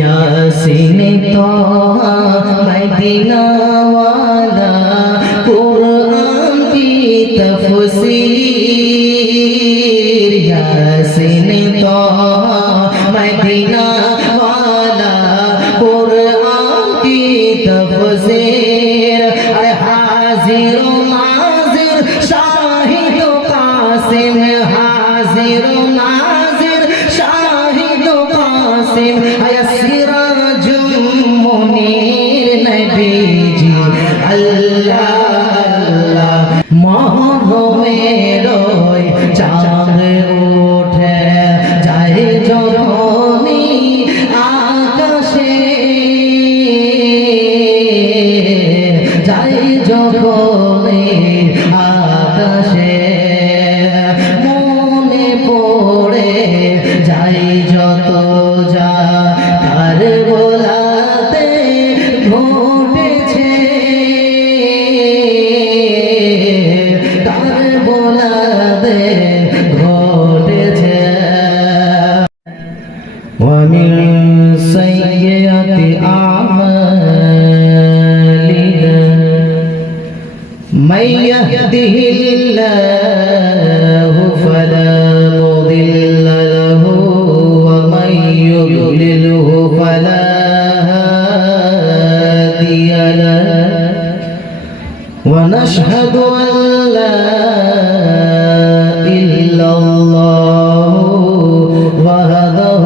यासीन तोहा मदीना वाला कुरान की तफसीर यासीन तोहा मदीना वाला कुरान की तफसीर हाजिर नाजिर शाहिद कासिम हाजिर नाजिर शाहिद कासिम सिराजुल मुनीर नबी जी अल्लाह अल्लाह महरमेर चाँद ओठे যায় যখনি আকাশে যায় যখনি আকাশে মনে পড়ে যায় যত যা তার বলাতে ঘটেছে তার বলাতে ঘটেছে ومن سيئات أعمالنا من يهده الله فلا مضل له ومن يضلله فلا هادي له ونشهد أن لا إله إلا الله وحده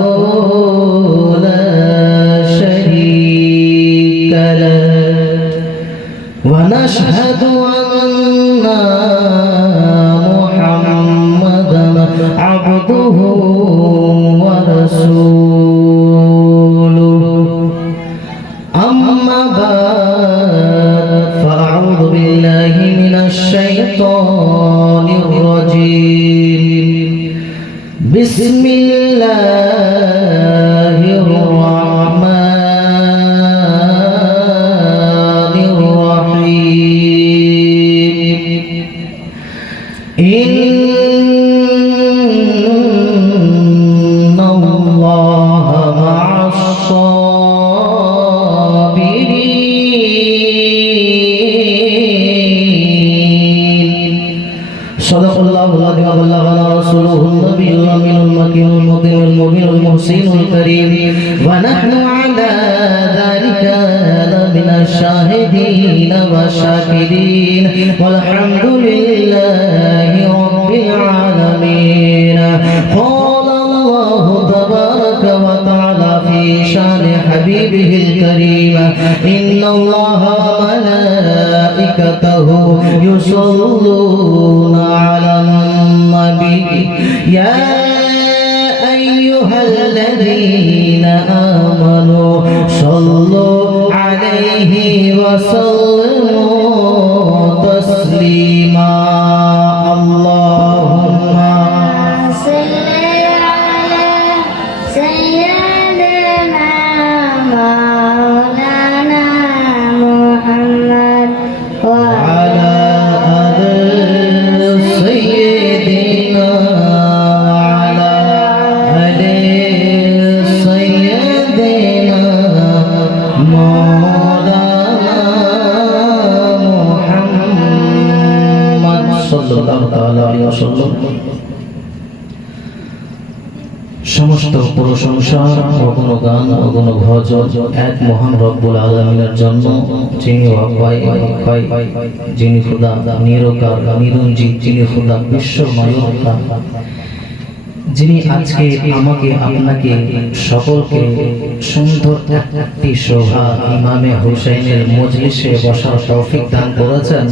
لا شريك له ونشهد أن محمدا عبده ورسوله أما بعد فأعوذ بالله من الشيطان الرجيم بسم الله الرحمن الرحيم إن الله مع الصابرين صدق الله العظيم وبلغنا رسوله النبي الأمين المكي المطيع المبين المحسن الكريم ونحن على ذلك من الشاهدين والشاكرين والحمد لله رب العالمين قال الله تبارك وتعالى في شان حبيبه الكريم إن الله وملائكته يصلون على النبي يا أيها الذين آمنوا صلوا عليه وسلموا تسليما اللهم صل على سيدنا مولانا محمد وعلى آل سيدنا على آل سيدنا مولانا محمد صلى الله عليه وسلم সমস্ত প্রশংসা ও গুণগান ও গুণভজন এক মহান রব্বুল আলামিনের জন্য যিনি অক্ষয় যিনি খোদা নিরকার নিরঞ্জিত যিনি খোদা বিশ্বময়তা যিনি আজকে আমাকে আপনাকে সকলকে সুন্দর একটি শোভা ইমামে হুসাইনের মজলিসে বসার তৌফিক দান করেছেন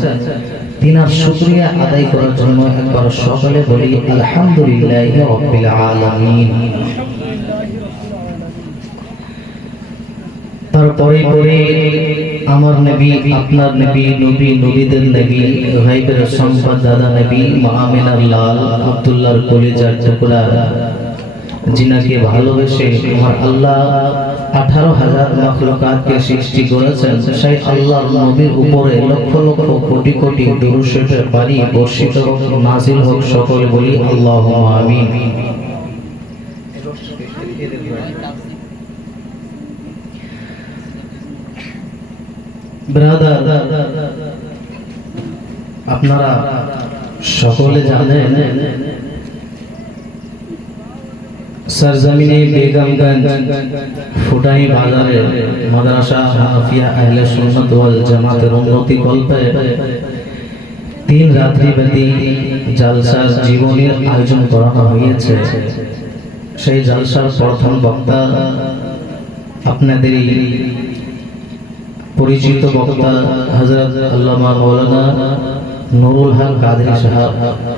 তিনার শুকরিয়া আদায় করার জন্য একবার সকলে বলি আলহামদুলিল্লাহি রাব্বিল আলামিন। তারপরে পরে আমার নবী আপনার নবী নবী নবীদের নবী গায়বের সম্পদ দাদা নবী মা আমিনার লাল আব্দুল্লাহর কলিজার টুকরা जिनके ভালোবেসে আমার আল্লাহ 18000 মাখলুকাতকে সৃষ্টি করেছেন সেই আল্লাহর নবীর উপরে লক্ষ লক্ষ কোটি কোটি দুরূদ শরীফের বাণী বর্ষিত হোক নাযিল হোক সকলে বলি আল্লাহুম্মা আমিন। ব্রাদার, আপনারা সকলে জানেন सरजमीने बेगमगंज ফুটাই বাজারে মাদ্রাসা হাফিয়া আহলে সুন্নাত ওয়াল জামাতের উন্নতি কল্পে 3 রাত্রি ব্যাপী জলসার জীবনের আয়োজন করা হয়েছে। সেই জলসার প্রথম বক্তা আপনাদেরই পরিচিত বক্তা হযরত আল্লামা মাওলানা নুরুল হক কাদরি সাহেব,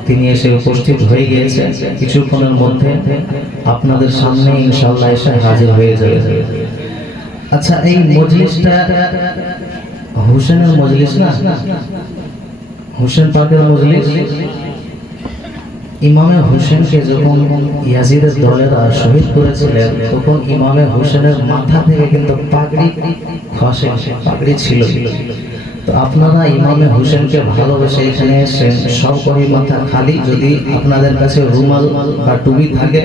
তিনি এসে উপস্থিত হয়ে গিয়েছেন। কিছুক্ষণের মধ্যে আপনাদের সামনে ইনশাআল্লাহ এসে হাজির হয়ে যাবে। আচ্ছা, এই মজলিসটা হোসেনের মজলিস না? হোসেন পাকের মজলিস। ইমামে হোসেনকে যখন ইয়াজিদের দলেরা শহীদ করেছিলেন, তখন ইমামে হোসেনের মাথা থেকে কিন্তু পাগড়ি খসে, পাগড়ি ছিল। তো আপনারা ইমামে হোসেনকে ভালোবেসে এখানে এসেছেন, সবকটি মাথা খালি। যদি আপনাদের কাছে রুমাল বা টুপি থাকে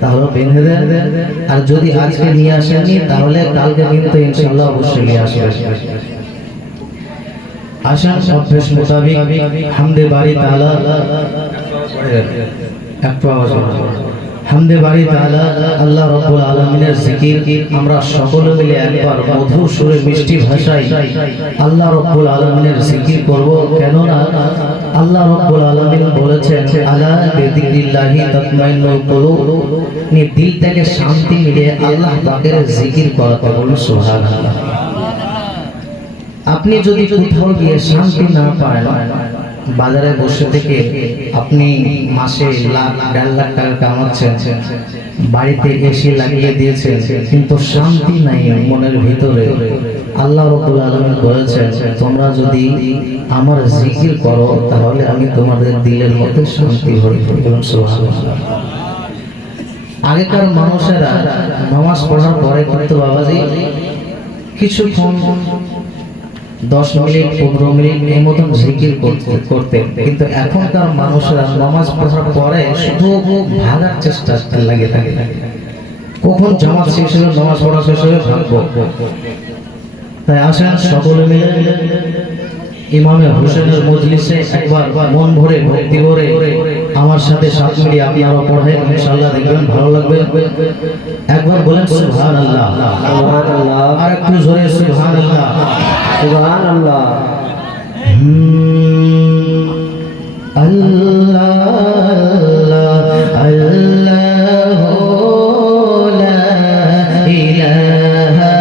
তাহলে বেঁধে দেন, আর যদি আজকে নিয়ে আসেননি তাহলে কালকে কিন্তু ইনশাআল্লাহ অবশ্যই নিয়ে আসবেন। আশা অভ্যেস মোতাবিক হামদে বাড়ি তাআলা, একটু আওয়াজ হামদে বাড়ি তাআলা আল্লাহ রাব্বুল আলামিনের জিকির আমরা সকলে মিলে একবার মধুর সুরে মিষ্টি ভাষায় আল্লাহ রাব্বুল আলামিনের জিকির করব। কেননা আল্লাহ রাব্বুল আলামিন বলেছেন, আলা বিযিক্রিল্লাহি তাতমাইন্নুল কুলুব, দিল থেকে শান্তি মিলে আল্লাহ পাকের জিকির করতে বলুন সুবহানাল্লাহ। আপনি যদি কোথাও গিয়ে শান্তি না পান, বাজারে বসে থেকে আপনি মাসে লাখ 1.5 লাখ টাকা কামাচ্ছেন, বাড়িতে এসি লাগিয়ে দিয়েছেন, কিন্তু শান্তি নাই মনের ভিতরে, আল্লাহ রাব্বুল আলামিন বলেছেন, তোমরা যদি আমার জিকির করো তাহলে আমি তোমাদের দিলের মধ্যে শান্তি ভরে দেব। সুবহানাল্লাহ। আগেকার মানুষেরা নামাজ পড়ার পরে কিন্তু বাবাজি কিছুক্ষণ 10 মিনিট 15 মিনিট এই মতন জিকির করতে, কিন্তু এখনকার মানুষেরা নামাজ পড়ার পরে শুধু ভাগার চেষ্টা লাগে থাকে, কখন জামাত শেষ হলো, নামাজ পড়া শেষ হয়ে ভাগবো। তাই আসেন সকলে মিলে ইমামে হোসেনের মজলিসে একবার মন ভরে ভক্তি ভরে আমার সাথে সাথ মিলিয়ে আপনারা পড়েন, ইনশাআল্লাহ দেখবেন ভালো লাগবে। একবার বলেন সুবহানাল্লাহ, সুবহানাল্লাহ, আর একটু জোরে সুবহানাল্লাহ, সুবহানাল্লাহ। আল্লাহ আল্লাহ আল্লাহু লা ইলাহা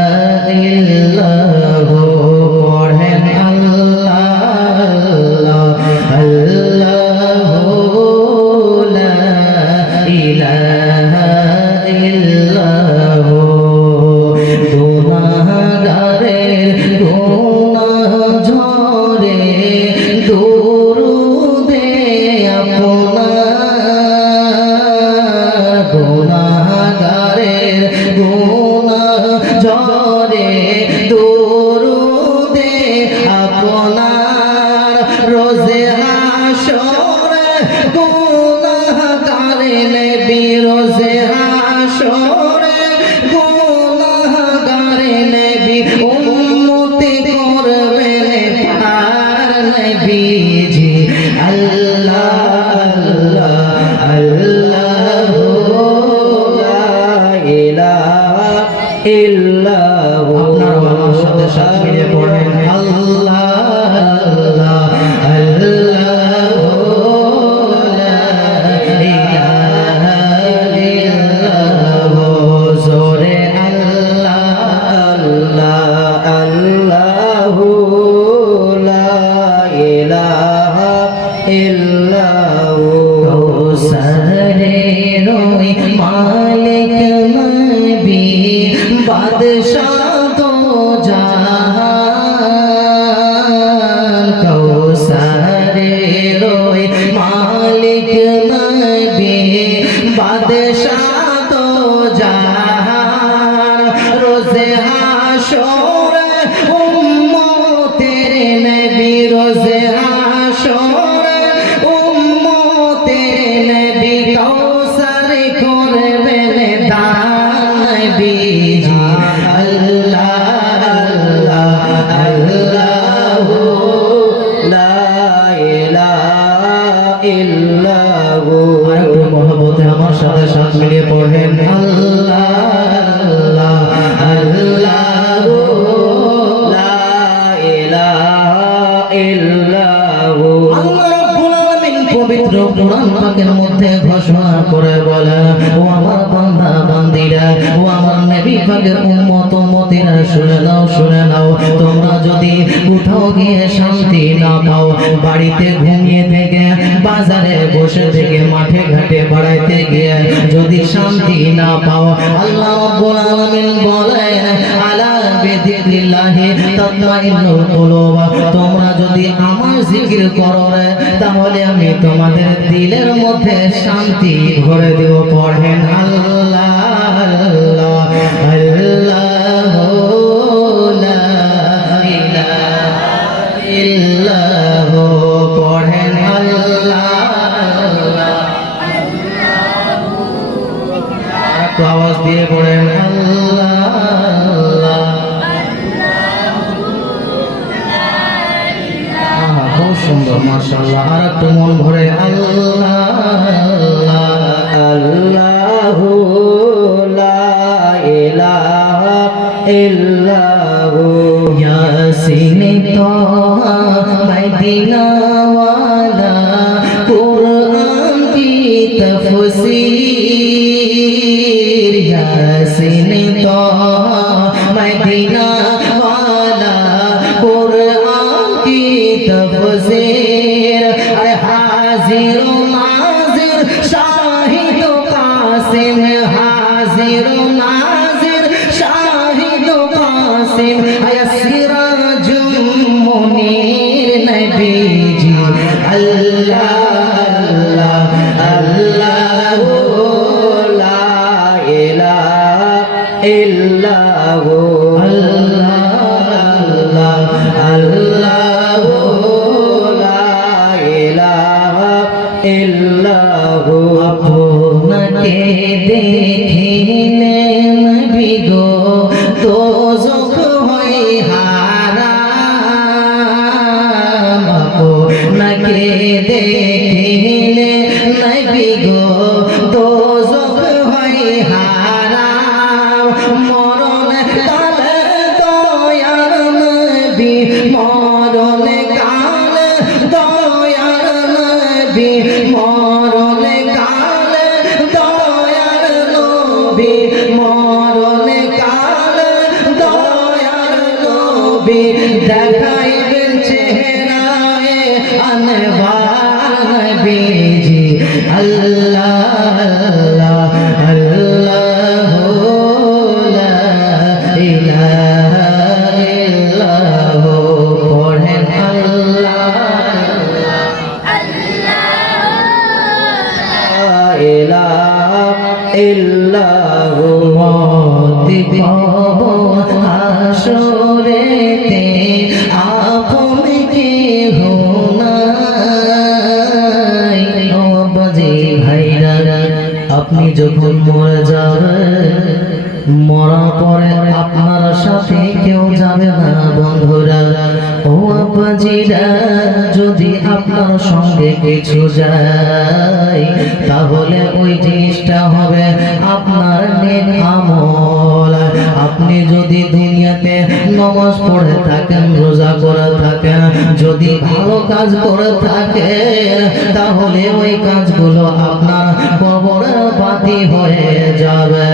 ইল্লাহু, পড়েন আল্লাহ আল্লাহু লা ইলাহা ইল্লাহু। গুনাহগারের গুনাহ ঝরে দুরুদে আপনার, গুনাহগারের গুনাহ ঝরে দুরুদে আপনার, রোজে হাশরে গুনাহগারের নবী, রোজে হাশরে গুনাহগারের নবী উম্মতি করবেন পার নবীজি। আল্লাহ আল্লাহ আল্লাহু লা ইলাহা ইল্লাহু। আপনারা আমার সাথে সাথে মিলে পড়েন আল্লাহ আল্লাহ আল্লাহু লা ইলাহা ইল্লাহু। জোরে আল্লাহ আল্লাহ আল্লাহু লা ইলাহা ইল্লাহু। কৌসারের ওই মালিক নবী, বাদশাহ দো জাহান, কৌসারের ওই মালিক নবী, বাদশাহ দো জাহান, রোজে হাশরে উম্মতের নবী, রোজে হাশরে উম্মতের নবী, কৌসার করবেন দান নবীজি। আল্লাহ আল্লাহ আল্লাহ পাকের মধ্যে ঘোষণা করে বলে, ও আমার বান্দা বান্দিরা, ও আমার নবী পাকের উম্মত উম্মতিরা, শুনে নাও তোমরা যদি কোথাও গিয়ে শান্তি না পাও, বাড়িতে ঘুমিয়ে থেকে, বাজারে বসে থেকে, মাঠে ঘাটে বেড়াইতে গিয়ে যদি শান্তি না পাও, আল্লাহ রাব্বুল আলামিন বলেন আলা বিযিকরিল্লাহি তাতমাইন্নুল কুলুব, তোমরা যদি আমার জিকির করো তাহলে আমি তোমাদের দিলের মধ্যে শান্তি ভরে দেব। পড়েন আল্লাহ আল্লাহ আল্লাহু লা ইলাহা ইল্লাহু, পড়েন আল্লাহ আল্লাহ, একটু আওয়াজ দিয়ে পড়েন আল্লাহ আল্লাহ। খুব সুন্দর মাশাআল্লাহ, আর একটু মন ভরে আল্লাহ আল্লাহ আল্লাহু লা ইলাহা ইল্লাহু, ইয়াসিন তাহা মদিনা ওয়ালা, কুরআন কি তাফসীর, ইয়াসিন তাহা মদিনা ওয়ালা, কুরআন কি तफसीर, हाजिर नाजिर शाहिद कासिम, हाजिर नाजिर शाहिद कासिम, सिराजुल मुनीर नबी जी अल्लाह अल्लाह ला इलाहा इल्लल्लाहु, अल्लाह अल्लाह আপনাকে দেখিলে নবী গো দোজখ হয় হারাম, আপনাকে দেখিলে নবী গো দোজখ হয় হারাম, মরণ কালে দয়ার নবী, মরণ কালে দয়ার নবী, মরণ কালে দয়ার নবী, মরণ কালে দয়ার নবী, দেখাইবেন চেহারায়ে আনওয়ার নবীজি আল্লাহ আল্লাহ আল্লাহু লা ইলাহা ইল্লাহু, পড়েন আল্লাহ ইল্লাহু, মতি পাবো হাসরেতে আপন কেহ নাই। ও বাজি ভাইরা, আপনি যখন মরে যাবেন, মরার পরে আপনার সাথে কেউ যাবে না বন্ধুরা। ও আব্বাজিরা, যদি আপনার সঙ্গে কিছু যায় তাহলে ওই জিনিসটা হবে আপনার নেক আমল। আপনি যদি দুনিয়াতে নামাজ পড়ে থাকেন, রোজা করে থাকেন, যদি ভালো কাজ করে থাকেন, তাহলে ওই কাজগুলো আপনার কবরে বাতি হয়ে যাবে।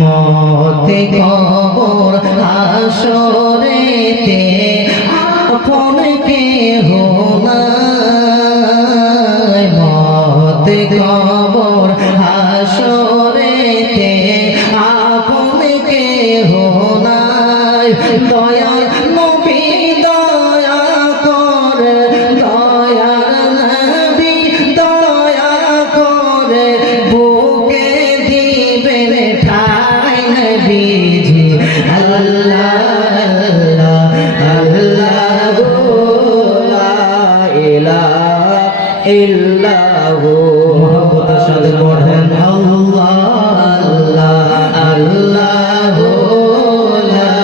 মতে কবর হাসরেতে আপন কেহ নাই, মতে কবর হাসরেতে আপন কেহ নাই। দয়ার নবী দয়া করে, দয়ার নবী দয়া করে, বুকে দিবেন ঠাই নবীজি আল্লাহ আল্লাহ আল্লাহু লা ইলাহা ইল্লাহু, মুহাব্বতের সাথে পড়েন আল্লাহ আল্লাহ আল্লাহু লা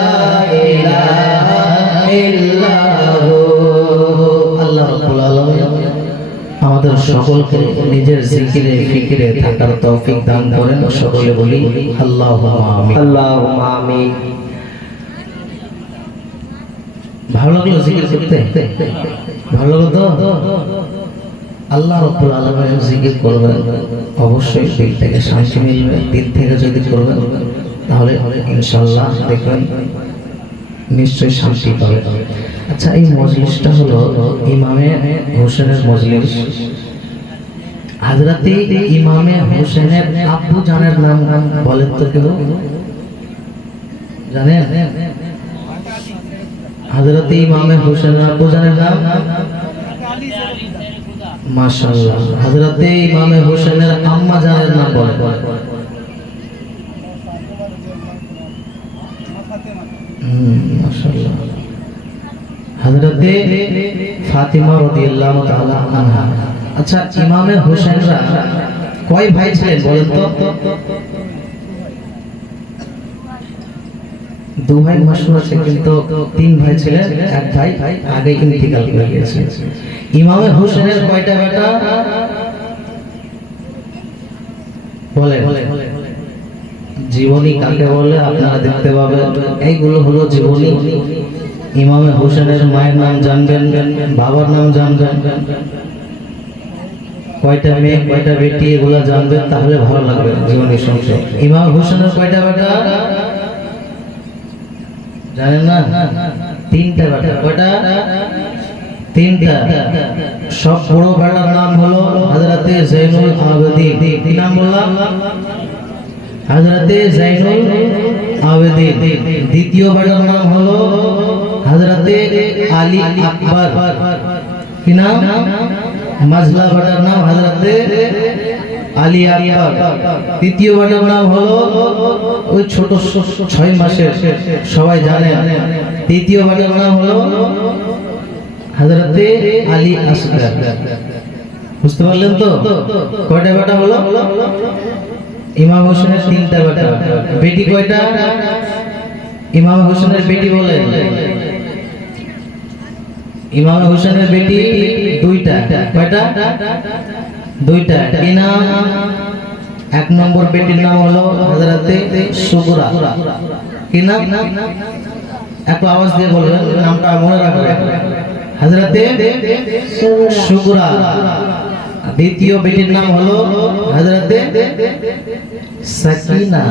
ইলাহা ইল্লাহু। আল্লাহ রাব্বুল আলামিন আমাদের সকলকে নিজের জিকিরে ফিকিরে থাকার তৌফিক দান করেন। সকলে বলি আল্লাহুম্মা আমিন, আল্লাহুম্মা আমিন। ভালো লাগলো জিকির করতে? ভালো লাগলো তো? আল্লাহ রাব্বুল আলামিনের জিকির করবেন, অবশ্যই দিল থেকে শান্তি মিলবে। দিল থেকে যদি করবেন তাহলে ইনশাআল্লাহ দেখবেন নিশ্চয়ই শান্তি পাবে। আচ্ছা, এই মজলিসটা হলো ইমামে হোসেনের মজলিস। হযরতে ইমামে হোসেনের আব্বু জানের নাম বলেন তো কেউ জানেন? হযরতে ইমামে হোসেনের আব্বু জানের নাম মাশাআল্লাহ। হযরতে ইমামে হোসেনের আম্মা জানের নাম বলেন। মাশাআল্লাহ। হযরতে ফাতিমা রাদিয়াল্লাহু তাআলা আনহা। আচ্ছা, ইমামে হোসেনরা কয় ভাই ছিলেন বলেন তো? দু ভাই মাশহুর আছে, কিন্তু তিন ভাই ছিলেন, এক ভাই আগে ইন্তিকাল করে গিয়েছেন। ইমামে হোসেনের কয়টা বেটা বলে? জীবনী কাকে বলে আপনারা দেখতে পাবেন। এইগুলো হলো জীবনী। ইমামে হোসেনের মায়ের নাম জানবেন, বাবার নাম জানবেন, কয়টা মেয়ে কয়টা বেটি এগুলা জানবেন, তাহলে ভালো লাগবে জীবনী শুনতে। ইমাম হোসেনের কয়টা বেটা জানেন না? তিনটা বেটা। কয়টা? তিনটা। সব বড় বেটার নাম হলো হযরতে জৈনুল আবেদিন। কি নাম বললাম? হযরতে জৈনুল আবেদিন। দ্বিতীয় বেটার নাম হলো হযরতে আলী আকবর। কি নাম? মাজলা বেটার নাম হযরতে আলী আকবর। তৃতীয় বেটার নাম হলো ওই ছোট 6 মাসের, সবাই জানেন। তৃতীয় বেটার নাম হলো হযরতে আলী আসগর। বুঝতে পারলেন তো? কয়টা বেটা হলো? ইমাম হোসেনের তিনটা বেটা। বেটি কয়টা? ইমাম হোসেনের বেটি বলেন। ইমাম হোসেনের বেটি দুইটা। কয়টা? দুইটা। কি নাম? এক নম্বর বেটির নাম হলো হযরতে সুগরা। কি নাম? একটু আওয়াজ দিয়ে বলবেন, নামটা মনে রাখবেন। হযরতে সুগরা। দ্বিতীয় বেটির নাম হলো হযরতে সাকিনা।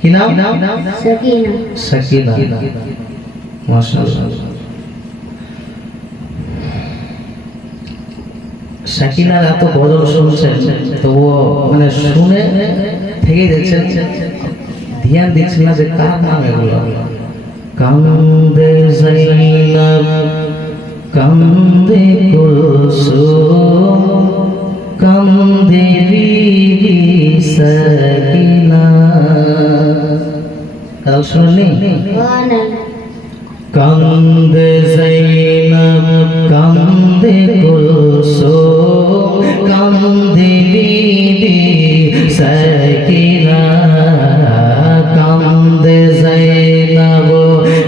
কি নাম? সাকিনা। মাশাআল্লাহ। সাকিনার এত গজল শুনছেন, তো মানে শুনে থেকে যাচ্ছেন, ধ্যান দিচ্ছেন না যে কার নাম এগুলো। কান্দে যাইনাব, কান্দে কুলসুম, কান্দে বিবি সাকিনা। কাল শুননি? কান্দে যাইনাব, কান্দে কুলসুম, কান্দে বিবি সাকিনা। কান্দে যাইনাব,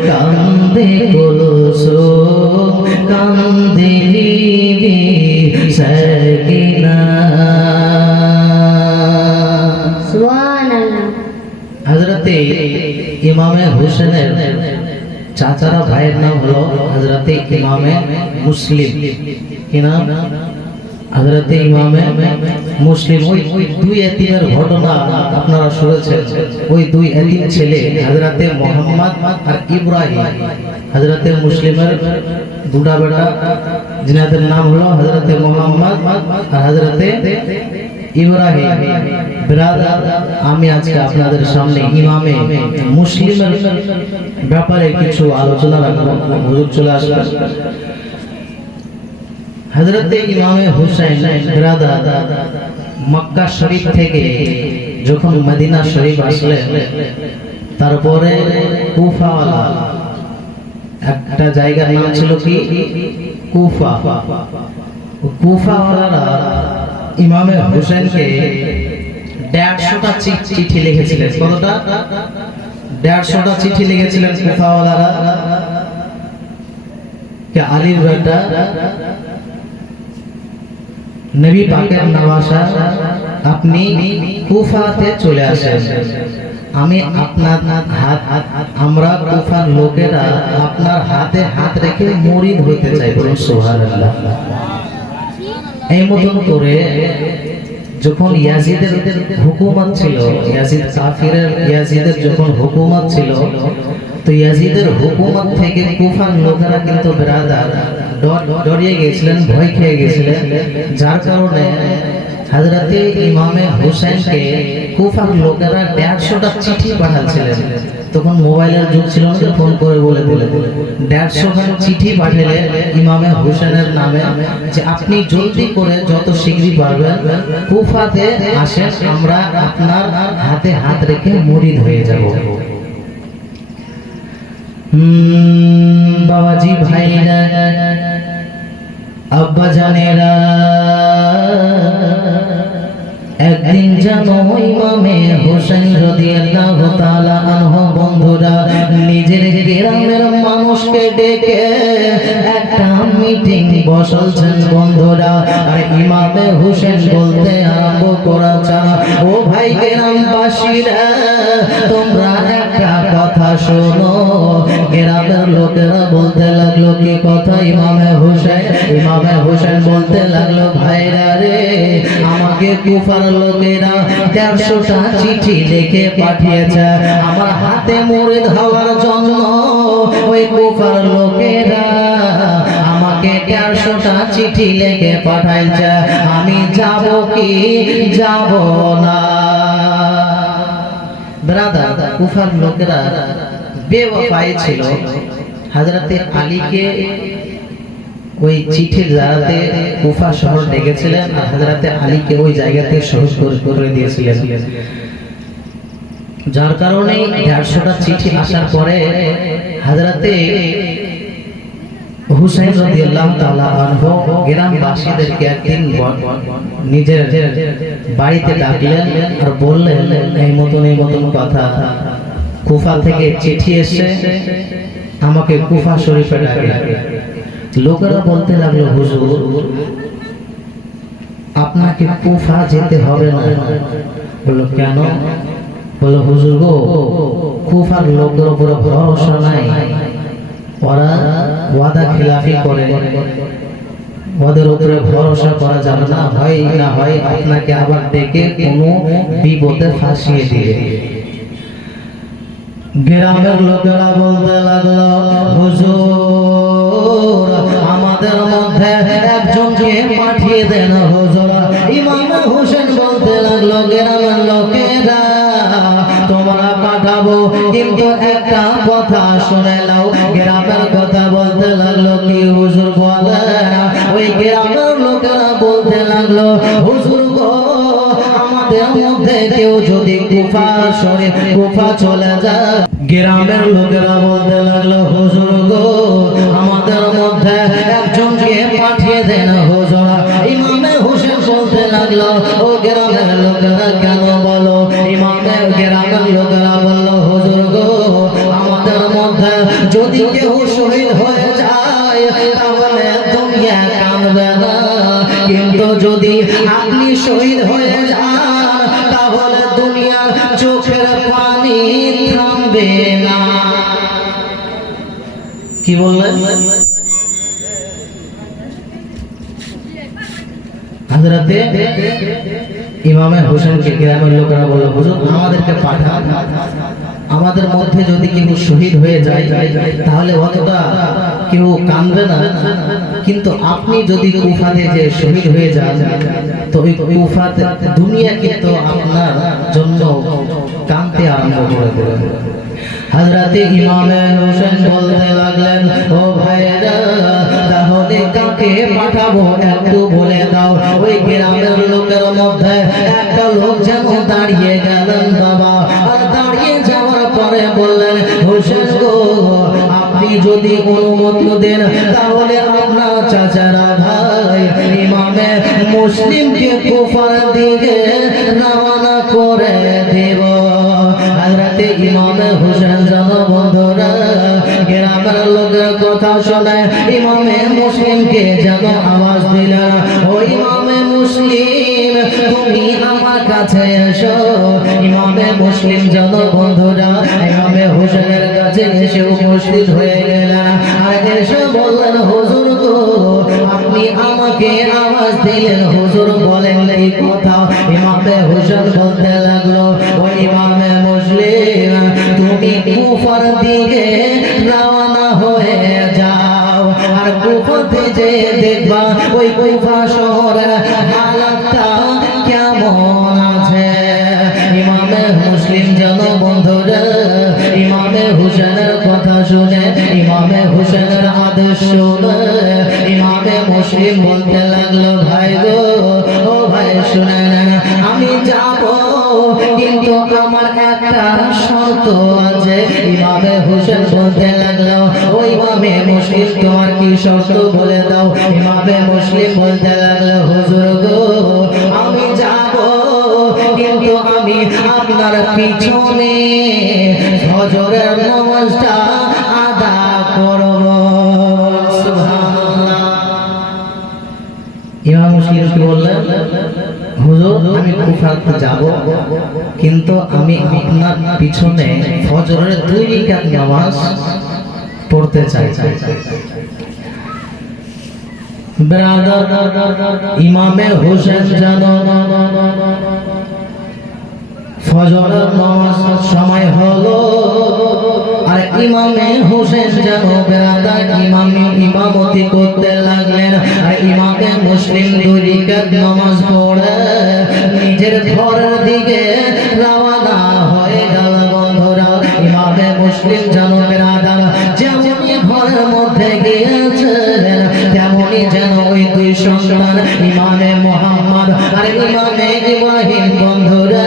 কান্দে কুলসুম, কান্দে বিবি সাকিনা। সুবহানাল্লাহ। হযরতে ইমামে হোসেনের চাচারা ভাইয়ের নাম হলো হযরতে ইমামে মুসলিম। কি নাম? হযরতে ইমামে মুসলিম। ওই দুই এতিমের ঘটনা আপনারা শুনেছেন। ওই দুই এতিম ছেলে হযরতে মুহাম্মদ আর ইব্রাহিম। হযরতে মুসলিমের দুটা বেটা, যিনাদের নাম হলো হযরতে মুহাম্মদ আর হযরতে ইব্রাহিম। ব্রাদার, আমি আজকে আপনাদের সামনে ইমামে মুসলিমের ব্যাপারে কিছু আলোচনা রাখবো। হুজুর চলে আসবেন। হযরতে ইমামে হুসাইন ব্রাদার মক্কা শরীফ থেকে যখন মদিনা শরীফ আসলেন, তারপরে কুফাওয়ালা একটা জায়গার নাম ছিল কি? কুফা। কুফাওয়ালারা ইমামে হুসাইনকে 150টা চিঠি লিখেছিলেন। কতটা? 150টা চিঠি লিখেছিলেন কুফাওয়ালারা। কে আলীর বেটা, নবী পাকের নওয়াসা, আপনি কুফাতে চলে আসেন। আমি আপনার আমরা কুফার লোকেরা আপনার হাতে হাত রেখে মুরিদ হতে চাই, বলুন সুবহানাল্লাহ। এই মতন করে যখন ইয়াজিদের হুকুমত ছিল, ইয়াজিদ কাফিরের ইয়াজিদের যখন হুকুমত ছিল, তো ইয়াজিদের হুকুমত থেকে কুফার লোকেরা কিন্তু ব্রাদার ডরিয়ে গেছিলেন, ভয় খেয়ে গেছিলেন, যার কারণে হযরতে ইমামে হুসাইনকে কুফার লোকেরা 150টা চিঠি পাঠাচ্ছিলেন। তখন মোবাইলের যুগ ছিল না, ফোন করে বলে দিলেন 150 চিঠি পাঠালেন ইমামে হুসাইনের নামে যে আপনি জলদি করে যত শীঘ্রই পারবেন কুফাতে আসেন, আমরা আপনার হাতে হাত রেখে মুরিদ হয়ে যাব। বাবাজি ভাইরা, আব্বা জানেরা, একদিন জানো ইমামে হোসেন রাদিয়াল্লাহু তাআলা আনহু বন্ধুরা নিজের গ্রামের মানুষকে ডেকে একটা মিটিং বসালছেন বন্ধুরা। আর ইমামে হোসেন বলতে আরম্ভ করেছে, ও ভাই গ্রামবাসীরা, তোমরা একটা কথা শোনো। গ্রামের লোকেরা বলতে লাগলো, কি কথা ইমামে হোসেন বলতে লাগলো, ভাইরা রে, আমাকে কুফার লোকেরা 150টা চিঠি লিখে পাঠিয়েছে আমার হাতে মুরিদ হওয়ার জন্য। ওই কুফার লোকেরা আমাকে 150টা চিঠি লিখে পাঠাইছে, আমি যাব কি যাব না? ব্রাদার, কুফার লোকেরা বেওয়াফাই ছিল। হযরতে আলীকে ওই চিঠির দ্বারাতে কুফা শহর ডেকেছিলেন আর হযরতে আলীকে ওই জায়গাতে শহীদ করে দিয়েছিলেন। যার কারণে 150টা চিঠি আসার পরে হযরতে হুসাইন রাদিয়াল্লাহু তাআলা আনহু গ্রামবাসীদেরকে একদিন নিজের বাড়িতে ডাকলেন আর বললেন, এই মতন কথা, কুফা থেকে চিঠি এসে আমাকে কুফা শরীফে ডাকে। লোকেরা বলতে লাগলো, হুজুর আপনাকে কুফা যেতে হবে না। বললো, কেন? বললো, হুজুর গো, কুফার লোকের উপর ভরসা নাই, ওরা ওয়াদা খিলাফি করে, ওদের উপরে ভরসা করা যাবে না, হয় আপনাকে আবার ডেকে কোনো বিপদে ফাঁসিয়ে দিবে। গ্রামের লোকেরা বলতে লাগলো, হুজুর আমাদের মধ্যে একজনকে পাঠিয়ে দেন হুজুর। ইমাম হোসেন বলতে লাগলো, গ্রামের লোকেরা তোমরা পাঠাবো, কিন্তু একটা কথা শুনে নাও। গ্রামের কথা বলতে লাগলো, কি হুজুর বলেন? ওই গ্রামের লোকেরা বলতে লাগলো, হুজুর গো, আমাদের মধ্যে কেউ যদি কুফা চলে যায়। গ্রামের লোকেরা বলতে লাগলো, হুজুর গো, আমাদের মধ্যে একজনকে পাঠিয়ে দেন হুজুর। ইমামে হোসেন বলতে লাগলো, ও গ্রামের লোকেরা কেন বলো? গ্রামের লোকেরা বললো, হুজুর গো, আমাদের মধ্যে যদি কেউ শহীদ হয়ে যায় তাহলে দুনিয়া কাঁদবে না, কিন্তু যদি আপনি শহীদ হয়ে যান তাহলে দুনিয়ার চোখের পানি থামবে না। কি বললেন? হযরতে ইমামে হোসেনকে গ্রামের লোকেরা বলল, হুজুর আমাদেরকে পাঠান, আমাদের মধ্যে যদি কেউ শহীদ হয়ে যায় তাহলে অতটা কেউ কাঁদবে না, কিন্তু আপনি যদি কুফাতে যে শহীদ হয়ে যান তো ওই কুফাতে দুনিয়া কিন্তু আপনার জন্য কাঁদতে আরম্ভ করে দেবে। হযরতে ইমামে হোসেন বলতে লাগলেন, ও ভাইরা, তাহলে কাকে পাঠাবো একটু বলে দাও। ওই গ্রামের লোকের মধ্যে একটা লোক যেন দাঁড়িয়ে গেলেন বাবা, আর দাঁড়িয়ে যাওয়ার পরে বললেন, হোসেন গো, আপনি যদি অনুমতি দেন তাহলে আপনার চাচারা ভাই ইমামে মুসলিমকে কুফার দিকে রওনা করে দেব। হযরতে ইমামে হোসেন যেন বন্ধুরা গ্রামের লোকের কথা শোনে ইমামে মুসলিমকে যেন আওয়াজ দিলেন, ও ইমামে মুসলিম, তুমি তুমি আমার কাছে এসো। ইমামে মুসলিম জনবন্ধুরা ইমামে হোসেনের কাছে এসে উপস্থিত হয়ে গেলেন আর এসে বললেন, হুজুর গো, আপনি আমাকে আওয়াজ দিলেন, হুজুর বলেন এই কথা। ইমামে হোসেন বলতে লাগলো, ও ইমামে মুসলিম, তুমি কুফার দিকে রওনা হয়ে যাও আর কুফাতে যে দেখবা ওই কুফা শহরের হালাতটা কেমন আছে। ইমামে মুসলিম জনবন্ধুরা ইমামে হোসেনের কথা শুনে, ইমামে হোসেনের আদেশ শুনে ইমামে মুসলিম বলতে লাগলো, ভাই গো, ও ভাই শুনেন, আমি যাব কিন্তু আমার একটা শর্ত আছে। ইমামে হোসেন বলতে লাগলো, ও ইমামে মুসলিম তোমার কি শর্ত বলে দাও। ইমামে মুসলিম বলতে লাগলো, হুজুর গো, আমি যাব কিন্তু আমি আপনার পিছনে ফজরের নামাজটা আদা করব। সুবহানাল্লাহ। ইমাম মুসলিম কি বললেন, হুজুর আমি কুফাতে যাব কিন্তু আমি আপনার পিছনে ফজরের 2 রাকাত নামাজ পড়তে চাই। ব্রাদার, ইমামে হোসেন জানো ফজরের নামাজ সময় হলো আর ইমামে হোসেন যেন ব্রাদার ইমামতি করতে লাগলেন আর ইমামে মুসলিম 2 রাকাত নামাজ পড়ে নিজের ঘরের দিকে রওনা হয়ে গেল। বন্ধুরা, ইমামে মুসলিম যেন ব্রাদার যেমনই ঘরের মধ্যে গিয়েছিলেন তেমনই যেন ওই 2 সন্তান ইমামে মুহাম্মদ আর ইমামে ইব্রাহিম, বন্ধুরা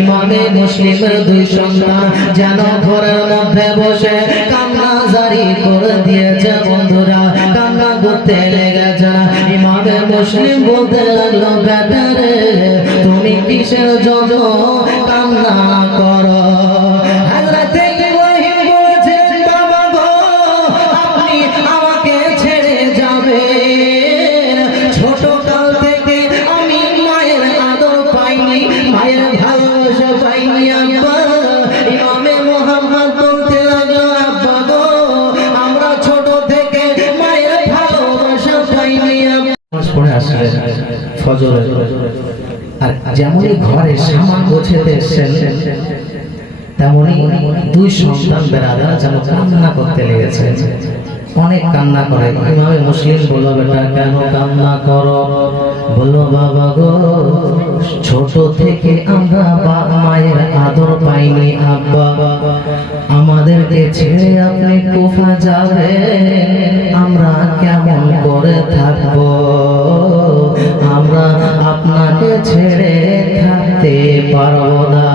ইমামে মুসলিমের 2 সন্তান যেন ঘরের মধ্যে বসে কান্না জারি করে দিয়েছে। বন্ধুরা, কান্না করতে লেগেছে। ইমামে মুসলিম বলতে লাগলো, বেটা রে, তুমি কিসের জন্য কান্না করো? হযরতে ইব্রাহিম বলেছেন, বাবা গো, আপনি আমাকে ছেড়ে যাবেন। ছোট কাল থেকে আমি মায়ের আদর পাইনি, মায়ের ভালোবাসা পাইনি আব্বা। ইমামে মুহাম্মদ বলতে লাগলো, আব্বা গো, আমরা ছোট থেকে মায়ের ভালোবাসা পাইনি আব্বা। পড়ে আসলে ফজর আর যেমনই ঘরে সামান গোছাতে এসেছেন তেমনই 2 সন্তান বেরাদার যেন কান্না করতে লেগেছে। অনেক কান্না করে। ইমামে মুসলিম বলল, বেটা কেন কান্না করো? বলল, বাবা গো, ছোট থেকে আমরা মায়ের আদর পাইনি আব্বা। আমাদেরকে ছেড়ে আপনি কুফা যাবে, আমরা কেমন করে থাকবো? আমরা আপনাকে ছেড়ে থাকতে পারবো না।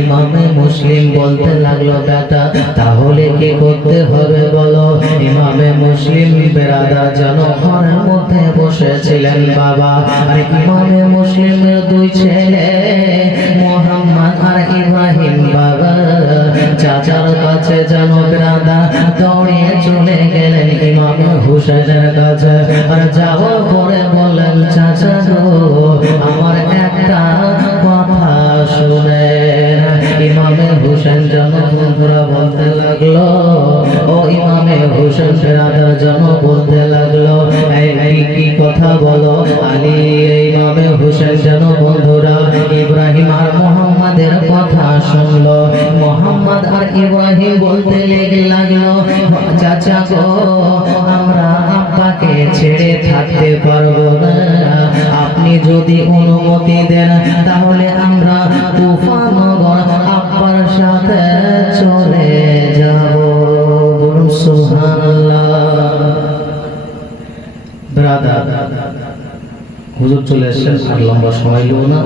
ইমামে মুসলিম বলতে লাগলো, বেটা তাহলে কি করতে হবে বলো? ইমামে মুসলিম বেরাদার যেন ঘরের মধ্যে বসেছিলেন বাবা আর ইমামে মুসলিমের 2 ছেলে মুহাম্মদ আর ইব্রাহিম বাবা চাচার কাছে যেন বেরাদার দৌড়িয়ে চলে গেলেন ইমামে হোসেনের কাছে আর যাওয়ার পরে বললেন, চাচা গো, আমার একটা কথা শুনেন। ইমামে হোসেন যেন বন্ধুরা বলতে লাগলো, ও ইমামে হোসেন বেরাদার যেন বলতে লাগলো, এই কি কথা বলো? আলী ইমামে হোসেন যেন বন্ধুরা ইব্রাহিম আর মুহাম্মাদের কথা শুনলো। মুহাম্মদ আর ইব্রাহিম বলতে লাগলো, চাচা গো, আমরা আব্বাকে ছেড়ে থাকতে পারবো না। আপনি যদি অনুমতি দেন তাহলে আমরা কুফা নগর আব্বার সাথে চলে যাব। বলুন সুবহানাল্লাহ। ব্রাদার, হুজুর চলে এসেছেন, আর লম্বা সময় নেব না।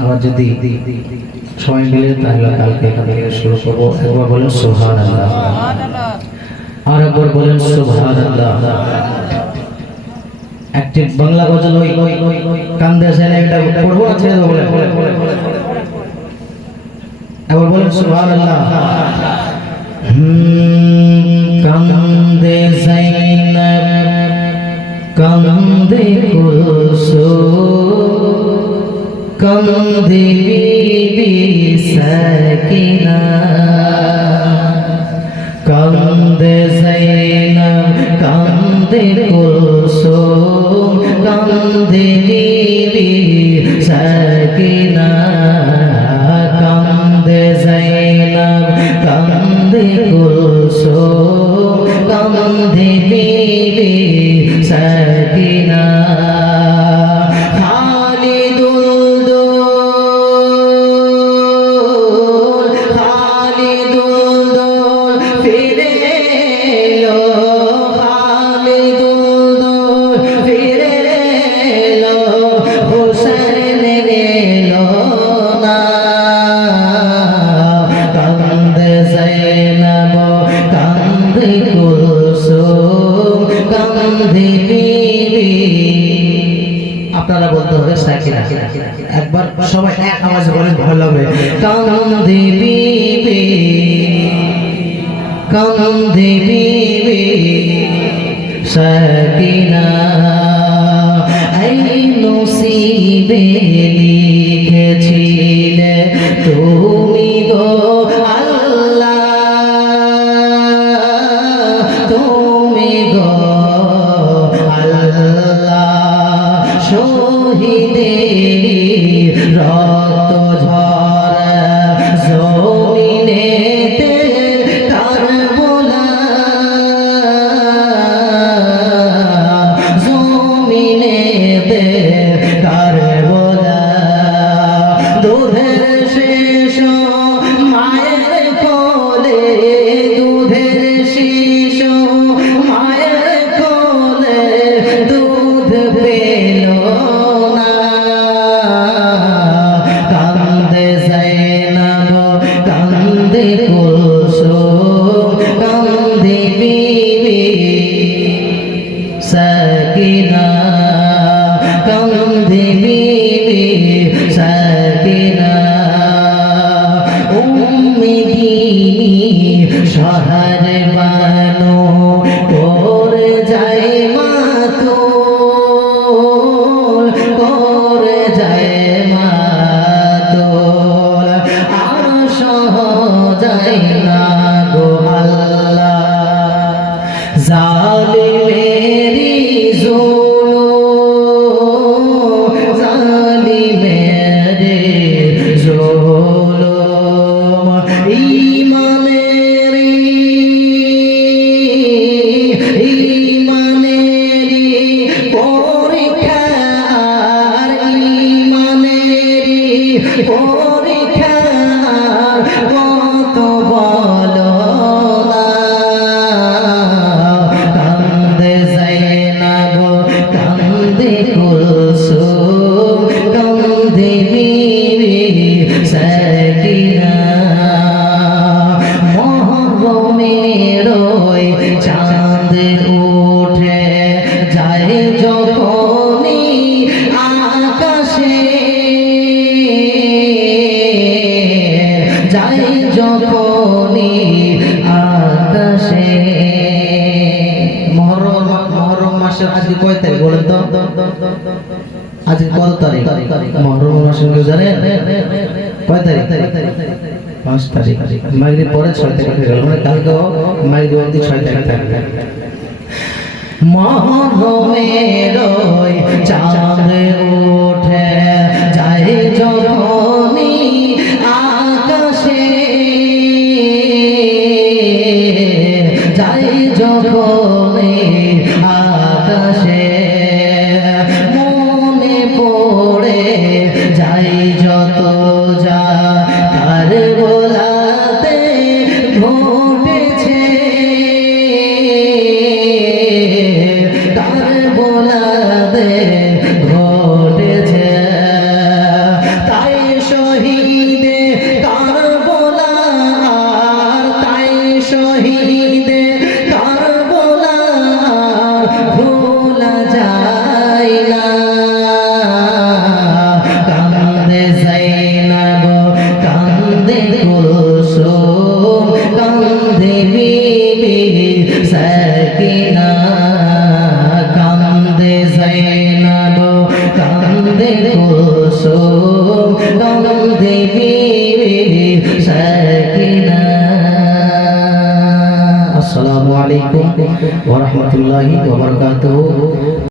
আবার যদি সময় মিলে তাহলে কালকে এখান থেকে শুরু করবো। একবার বলেন সুবহানাল্লাহ, আর একবার বলেন সুবহানাল্লাহ। একটি বাংলা গজল ওই কান্দে সেনে এটা পড়বো না, ছেড়ে দেবো। একবার বলেন সুবহানাল্লাহ। কান্দে যাইনাব কান্দে কুলসুম কান্দে বিবি সাকিনা কান্দে জাইনাব কান্দে কুলসুম কান্দে বিবি সাকিনা কান্দে জাইনাব কান্দে কুলসুম কান্দে বিবি সাকিনা আপনারা বলতে হবে সাকিনা একবার সবাই এক আওয়াজে বলেন ভালো লাগবে কান্দে বিবি সাকিনা এই নসিবে লিখেছিলে তুমি গো আল্লাহ তুমি গো আল্লাহ শহীদের রক্ত ঝরা জমিনেতে কারবালা জমিনেতে কারবালা দুধের শেষ মায়ের কোলে দুধের শেষ মায়ের কোলে দুধ পেল না কান্দে জাইনাব কান্দে কুলসুম কান্দে বিবি সাকিনা কান্দে বিবি সাকিনা উম্মে দীনি শহর বানো করে যায় মাতুল করে যায় মাতুল আর সহজায় না গো আল্লাহ জালিমেরি জুলুম জালিমেরি জুলুম ইমানেরি পরীক্ষা ইমানেরি পরীক্ষা কত বলো না কান্দে জাইনাব কান্দে কুলসুম কান্দে বিবি সাকিনা মহরমের ওই চাঁদ উঠে যায় যখনই আকাশে যায় যখনই আকাশে মহরম মাসের আজকে কয় তারিখ বলেন তো আজকে কত তারিখ মহরম মাসের কেউ জানেন কয় তারিখ 5 তারিখ মাগরিব পরে 6 তারিখ হয়ে গেল মানে কালকে মাগরিব অবধি 6 তারিখ থাকবে মহরমের ওই চাঁদ ওঠে যায় যখনই আকাশে যায় যখনই আকাশে মনে পড়ে যাই যত যা তার বলাতে ঘটেছে তার বলাতে ঘটেছে তাই শহীদে তার বলা তাই শহীদে তার বলা ভোলা যায় না কান্দে জাইনাব কান্দে কুলসুম কান্দে বিবি সাকিনা কান্দে জাইনাব কান্দে কুলসুম কুসুম গন্ধি সাকিনা। আসসালামু আলাইকুম ওয়া রাহমাতুল্লাহি ওয়া বারাকাতুহু।